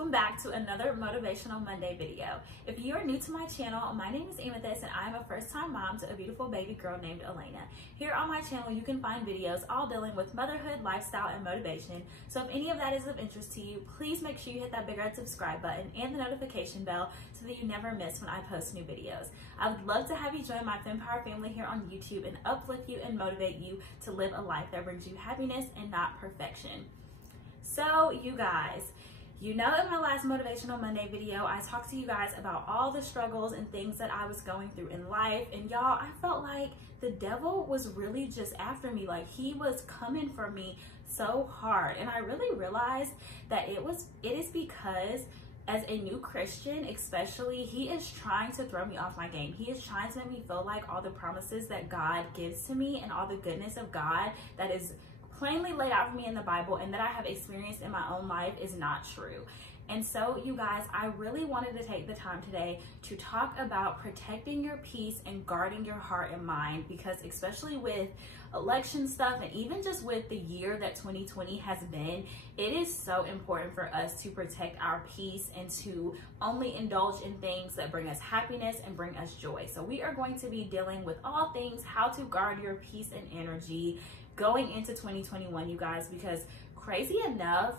welcome back to another Motivational Monday video. If you are new to my channel, my name is Amethyst and I'm a first-time mom to a beautiful baby girl named Elena. Here on my channel, you can find videos all dealing with motherhood, lifestyle, and motivation. So if any of that is of interest to you, please make sure you hit that big red subscribe button and the notification bell so that you never miss when I post new videos. I would love to have you join my FemPower family here on YouTube and uplift you and motivate you to live a life that brings you happiness and not perfection. So you guys, you know, in my last Motivational Monday video, I talked to you guys about all the struggles and things that I was going through in life. And y'all, I felt like the devil was really just after me. Like he was coming for me so hard. And I really realized that it is because as a new Christian, especially, he is trying to throw me off my game. He is trying to make me feel like all the promises that God gives to me and all the goodness of God that is plainly laid out for me in the Bible and that I have experienced in my own life is not true. And so you guys, I really wanted to take the time today to talk about protecting your peace and guarding your heart and mind, because especially with election stuff and even just with the year that 2020 has been, it is so important for us to protect our peace and to only indulge in things that bring us happiness and bring us joy. So we are going to be dealing with all things how to guard your peace and energy going into 2021, you guys, because crazy enough,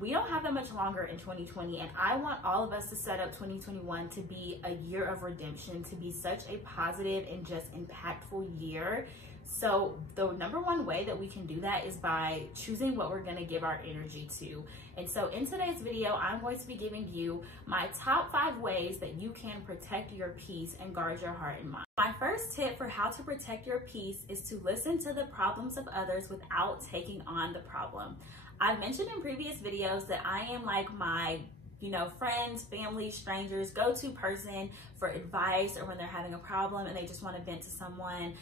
we don't have that much longer in 2020, and I want all of us to set up 2021 to be a year of redemption, to be such a positive and just impactful year. So the number one way that we can do that is by choosing what we're going to give our energy to. And so in today's video, I'm going to be giving you my top 5 ways that you can protect your peace and guard your heart and mind. My first tip for how to protect your peace is to listen to the problems of others without taking on the problem. I've mentioned in previous videos that I am like my friends, family, strangers, go-to person for advice, or when they're having a problem and they just want to vent to someone.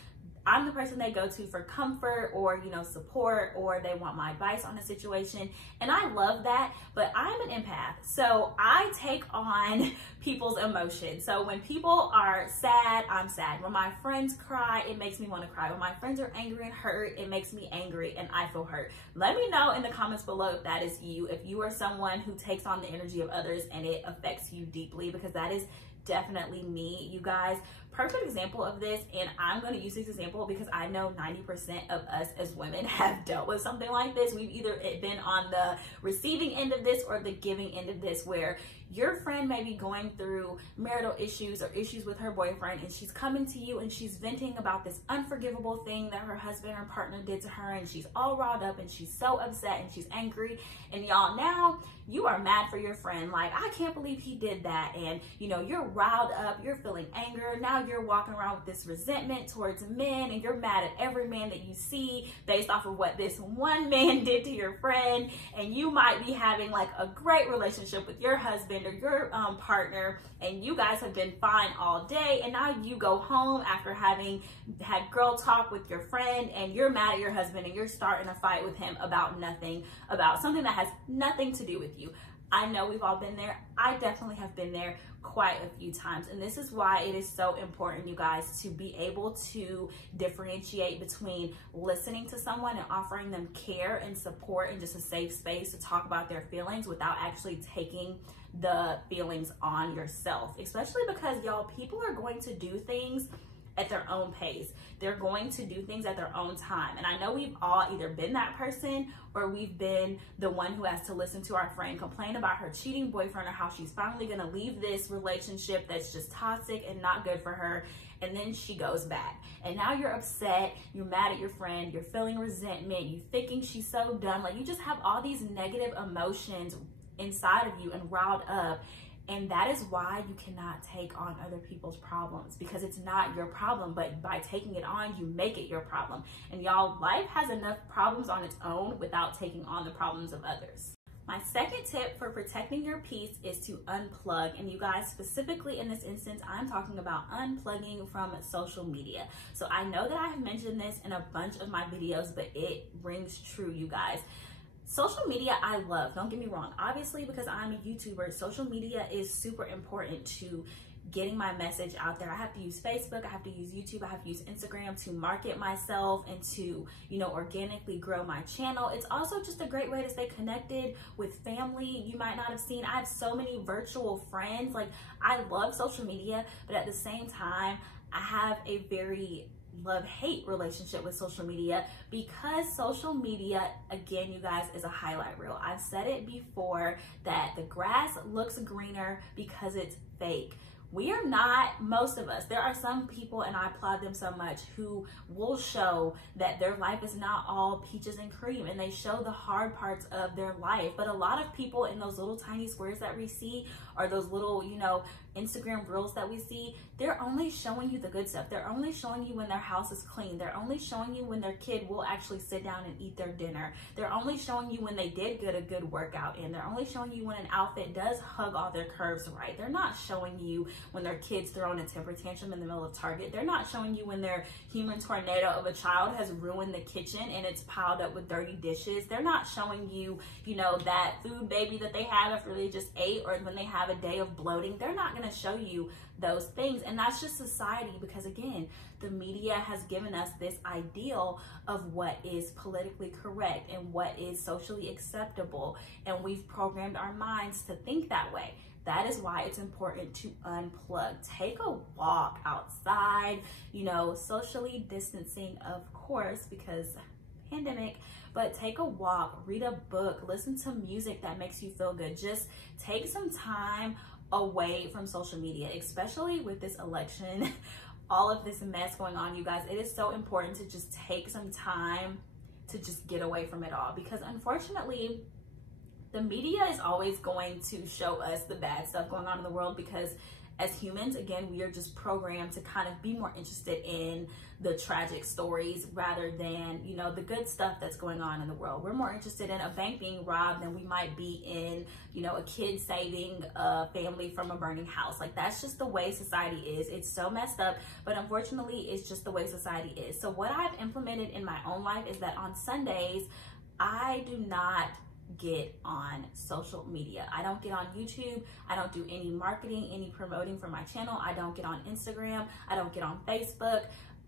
I'm the person they go to for comfort or, support, or they want my advice on a situation. And I love that, but I'm an empath. So I take on people's emotions. So when people are sad, I'm sad. When my friends cry, it makes me want to cry. When my friends are angry and hurt, it makes me angry and I feel hurt. Let me know in the comments below if that is you, if you are someone who takes on the energy of others and it affects you deeply, because that is definitely me, you guys. Perfect example of this, and I'm going to use this example because I know 90% of us as women have dealt with something like this. We've either been on the receiving end of this or the giving end of this, where your friend may be going through marital issues or issues with her boyfriend, and she's coming to you and she's venting about this unforgivable thing that her husband or partner did to her, and she's all riled up and she's so upset and she's angry. And y'all, now you are mad for your friend, like, I can't believe he did that. And you're riled up, you're feeling anger. Now you're walking around with this resentment towards men, and you're mad at every man that you see based off of what this one man did to your friend. And you might be having like a great relationship with your husband or your partner, and you guys have been fine all day, and now you go home after having had girl talk with your friend, and you're mad at your husband and you're starting a fight with him about nothing, about something that has nothing to do with you. I know we've all been there. I definitely have been there quite a few times. And this is why it is so important, you guys, to be able to differentiate between listening to someone and offering them care and support and just a safe space to talk about their feelings without actually taking the feelings on yourself. Especially because, y'all, people are going to do things at their own pace. They're going to do things at their own time. And I know we've all either been that person or we've been the one who has to listen to our friend complain about her cheating boyfriend or how she's finally gonna leave this relationship that's just toxic and not good for her. And then she goes back. And now you're upset, you're mad at your friend, you're feeling resentment, you thinking she's so dumb. Like, you just have all these negative emotions inside of you and riled up. And that is why you cannot take on other people's problems, because it's not your problem, but by taking it on, you make it your problem. And y'all, life has enough problems on its own without taking on the problems of others. My second tip for protecting your peace is to unplug. And you guys, specifically in this instance, I'm talking about unplugging from social media. So I know that I have mentioned this in a bunch of my videos, but it rings true, you guys. Social media I love, don't get me wrong. Obviously, because I'm a YouTuber, social media is super important to getting my message out there. I have to use Facebook, I have to use YouTube, I have to use Instagram to market myself and to, you know, organically grow my channel. It's also just a great way to stay connected with family you might not have seen. I have so many virtual friends. Like, I love social media, but at the same time, I have a very love-hate relationship with social media, because social media, again, you guys, is a highlight reel. I've said it before that the grass looks greener because it's fake. We are not, most of us, there are some people, and I applaud them so much, who will show that their life is not all peaches and cream, and they show the hard parts of their life. But a lot of people in those little tiny squares that we see, or those little, you know, Instagram reels that we see, they're only showing you the good stuff. They're only showing you when their house is clean. They're only showing you when their kid will actually sit down and eat their dinner. They're only showing you when they did get a good workout in. They're only showing you when an outfit does hug all their curves right. They're not showing you when their kid's throwing a temper tantrum in the middle of Target. They're not showing you when their human tornado of a child has ruined the kitchen and it's piled up with dirty dishes. They're not showing you, you know, that food baby that they have after they just ate, or when they have a day of bloating. They're not going to show you those things. And that's just society, because again, the media has given us this ideal of what is politically correct and what is socially acceptable, and we've programmed our minds to think that way. That is why it's important to unplug. Take a walk outside, you know, socially distancing, of course, because pandemic, but take a walk, read a book, listen to music that makes you feel good. Just take some time away from social media, especially with this election, all of this mess going on, you guys. It is so important to just take some time to just get away from it all, because unfortunately, the media is always going to show us the bad stuff going on in the world, because as humans, again, we are just programmed to kind of be more interested in the tragic stories rather than, you know, the good stuff that's going on in the world. We're more interested in a bank being robbed than we might be in, you know, a kid saving a family from a burning house. Like, that's just the way society is. It's so messed up, but unfortunately, it's just the way society is. So what I've implemented in my own life is that on Sundays, I do not get on social media. I don't get on YouTube. I don't do any marketing, any promoting for my channel. I don't get on Instagram. I don't get on Facebook.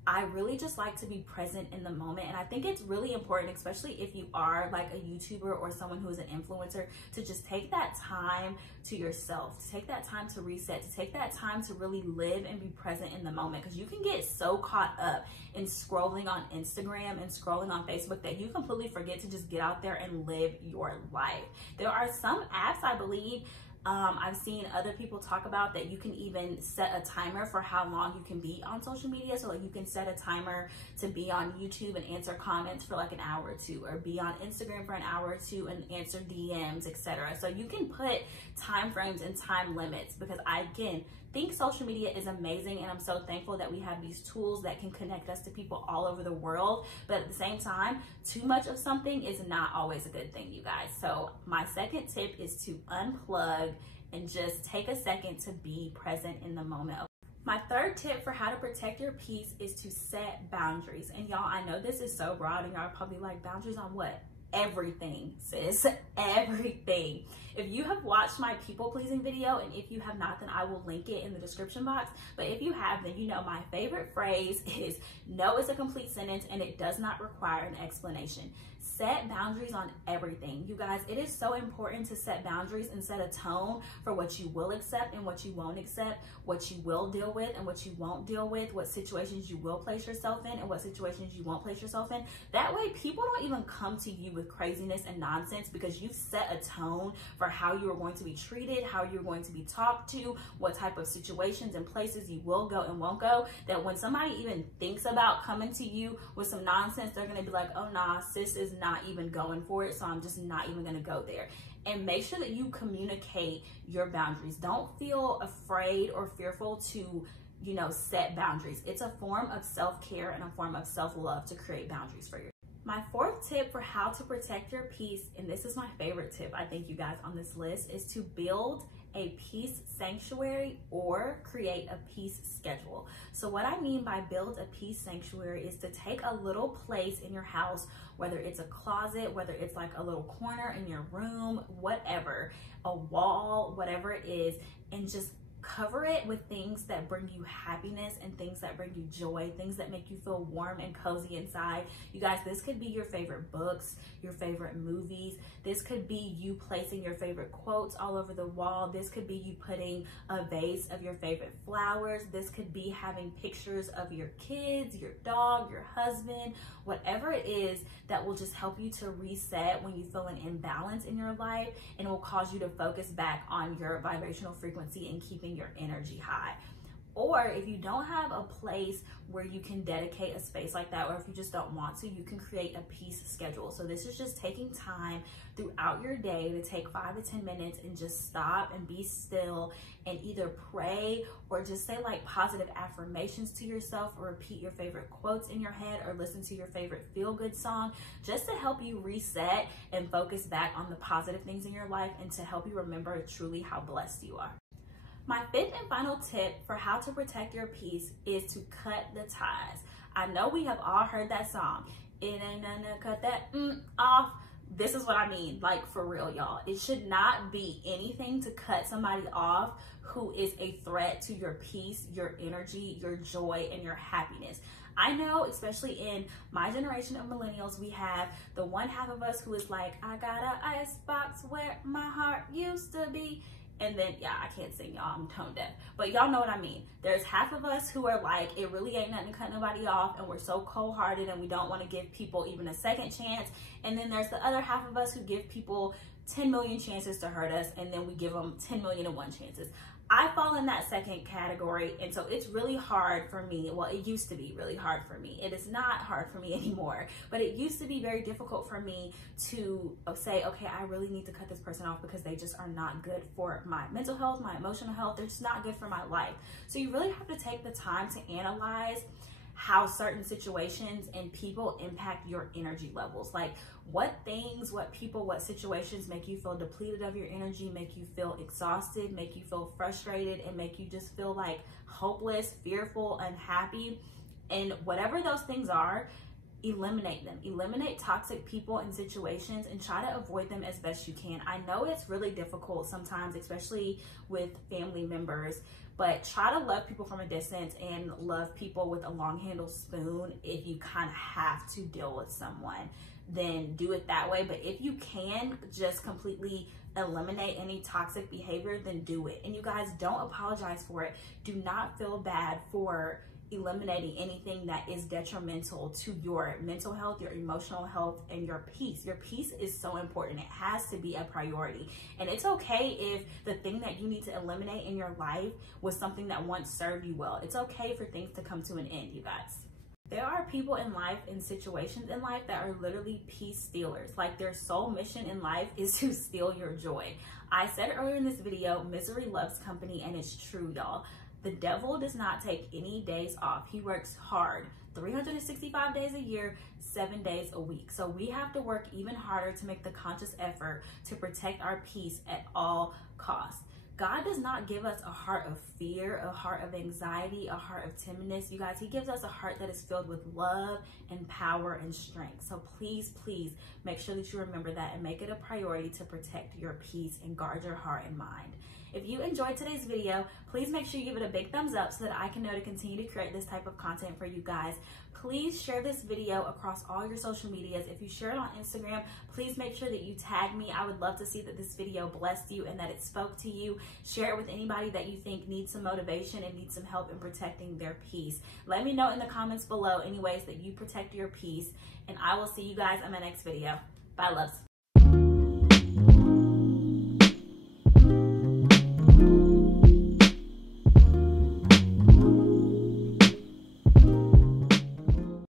I really just like to be present in the moment. And I think it's really important, especially if you are like a YouTuber or someone who is an influencer, to just take that time to yourself, to take that time to reset, to take that time to really live and be present in the moment. Because you can get so caught up in scrolling on Instagram and scrolling on Facebook that you completely forget to just get out there and live your life. There are some apps, I believe, I've seen other people talk about that you can even set a timer for how long you can be on social media. So like, you can set a timer to be on YouTube and answer comments for like an hour or two, or be on Instagram for an hour or two and answer DMs, etc. So you can put time frames and time limits, because I, again, think social media is amazing, and I'm so thankful that we have these tools that can connect us to people all over the world. But at the same time, too much of something is not always a good thing, you guys. So my second tip is to unplug and just take a second to be present in the moment. My third tip for how to protect your peace is to set boundaries. And y'all, I know this is so broad, and y'all are probably like, boundaries on what? Everything, sis, everything. If you have watched my people pleasing video, and if you have not, then I will link it in the description box. But if you have, then you know my favorite phrase is, no is a complete sentence and it does not require an explanation. Set boundaries on everything. You guys, it is so important to set boundaries and set a tone for what you will accept and what you won't accept, what you will deal with and what you won't deal with, what situations you will place yourself in and what situations you won't place yourself in. That way, people don't even come to you with craziness and nonsense, because you've set a tone for how you are going to be treated, how you're going to be talked to, what type of situations and places you will go and won't go, that when somebody even thinks about coming to you with some nonsense, they're going to be like, oh nah, sis is not even going for it, so I'm just not even going to go there. And make sure that you communicate your boundaries. Don't feel afraid or fearful to, you know, set boundaries. It's a form of self-care and a form of self-love to create boundaries for yourself. My fourth tip for how to protect your peace, and this is my favorite tip, I think, you guys, on this list, is to build a peace sanctuary or create a peace schedule. So what I mean by build a peace sanctuary is to take a little place in your house, whether it's a closet, whether it's like a little corner in your room, whatever, a wall, whatever it is, and just cover it with things that bring you happiness and things that bring you joy, things that make you feel warm and cozy inside. You guys, this could be your favorite books, your favorite movies. This could be you placing your favorite quotes all over the wall. This could be you putting a vase of your favorite flowers. This could be having pictures of your kids, your dog, your husband, whatever it is that will just help you to reset when you feel an imbalance in your life, and will cause you to focus back on your vibrational frequency and keeping your energy high. Or if you don't have a place where you can dedicate a space like that, or if you just don't want to, you can create a peace schedule. So this is just taking time throughout your day to take 5 to 10 minutes and just stop and be still and either pray or just say like positive affirmations to yourself, or repeat your favorite quotes in your head, or listen to your favorite feel-good song, just to help you reset and focus back on the positive things in your life, and to help you remember truly how blessed you are. My fifth and final tip for how to protect your peace is to cut the ties. I know we have all heard that song. It ain't nothing to cut that off. This is what I mean, like for real, y'all. It should not be anything to cut somebody off who is a threat to your peace, your energy, your joy, and your happiness. I know, especially in my generation of millennials, we have the one half of us who is like, I got an icebox where my heart used to be. And then, yeah, I can't sing, y'all, I'm tone deaf. But y'all know what I mean. There's half of us who are like, it really ain't nothing to cut nobody off, and we're so cold-hearted and we don't want to give people even a second chance. And then there's the other half of us who give people 10 million chances to hurt us, and then we give them 10 million and one chances. I fall in that second category, and so it's really hard for me. Well, it used to be really hard for me. It is not hard for me anymore, but it used to be very difficult for me to say, okay, I really need to cut this person off because they just are not good for my mental health, my emotional health. They're just not good for my life. So you really have to take the time to analyze how certain situations and people impact your energy levels. Like what things, what people, what situations make you feel depleted of your energy, make you feel exhausted, make you feel frustrated, and make you just feel like hopeless, fearful, unhappy. And whatever those things are, eliminate them. Eliminate toxic people and situations, and try to avoid them as best you can. I know it's really difficult sometimes, especially with family members, but try to love people from a distance and love people with a long handled spoon. If you kind of have to deal with someone, then do it that way. But if you can just completely eliminate any toxic behavior, then do it. And you guys, don't apologize for it. Do not feel bad for eliminating anything that is detrimental to your mental health, your emotional health, and your peace. Your peace is so important. It has to be a priority. And it's okay if the thing that you need to eliminate in your life was something that once served you well. It's okay for things to come to an end, you guys. There are people in life and situations in life that are literally peace stealers. Like their sole mission in life is to steal your joy. I said earlier in this video, misery loves company, and it's true, y'all. The devil does not take any days off. He works hard, 365 days a year, 7 days a week. So we have to work even harder to make the conscious effort to protect our peace at all costs. God does not give us a heart of fear, a heart of anxiety, a heart of timidness. You guys, he gives us a heart that is filled with love and power and strength. So please, please make sure that you remember that and make it a priority to protect your peace and guard your heart and mind. If you enjoyed today's video, please make sure you give it a big thumbs up so that I can know to continue to create this type of content for you guys. Please share this video across all your social medias. If you share it on Instagram, please make sure that you tag me. I would love to see that this video blessed you and that it spoke to you. Share it with anybody that you think needs some motivation and needs some help in protecting their peace. Let me know in the comments below any ways that you protect your peace, and I will see you guys in my next video. Bye, loves.